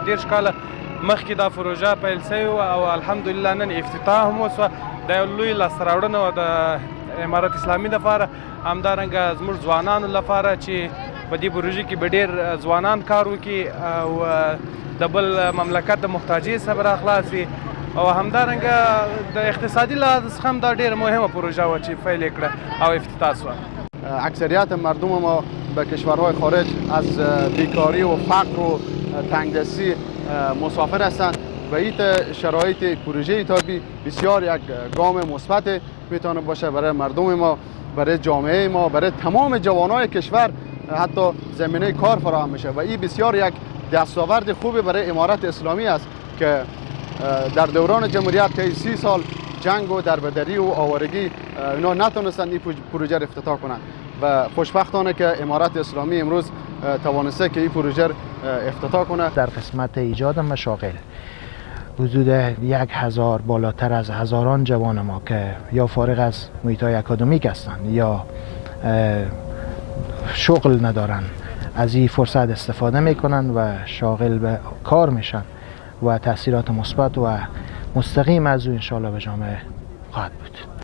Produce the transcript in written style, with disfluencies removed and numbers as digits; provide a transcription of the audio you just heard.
لکه 10 کاله مخکې دا پروژه پیل شوې وه او الحمدلله نن افتتاح هم وسوه. دا یو لوی لاسته راوړنه وه د امارت اسلامي لپاره، همدارنګه زموږ ځوانانو لپاره چې په دې پروژې کې به ډېر ځوانان کار وکړي او د بل مملکت د محتاجۍ څخه به راخلاص وي، او همدارنګه د اقتصادي لحاظ څخه هم دا ډېره مهمه پروژه وه چې پیل یې کړه او افتتاح شوه. اکثریت مردم ما به کشورهای خارج از بیکاری و فقر و تنگدستی مسافر هستند و این شرایط پروژه تابی بسیار یک گام مثبت میتونه باشه برای مردم ما، برای جامعه ما، برای تمام جوانای کشور. حتی زمینه کار فراهم میشه و این بسیار یک دستاورد خوبی برای امارت اسلامی است که در دوران جمهوریت که 30 سال جنگ و دربدری و آوارگی اینا نتونستند این پروژه را افتتاح کنند و خوشبختانه که امارت اسلامی امروز توانسته که این پروژه افتتاح کنه. در قسمت ایجاد مشاغل حدود 1000 بالاتر از هزاران جوان ما که یا فارغ از محیط‌های اکادمیک هستند یا شغل ندارن از این فرصت استفاده میکنن و شاغل به کار میشن و تاثیرات مثبت و مستقیم از او انشاءالله به جامعه خواهد بود.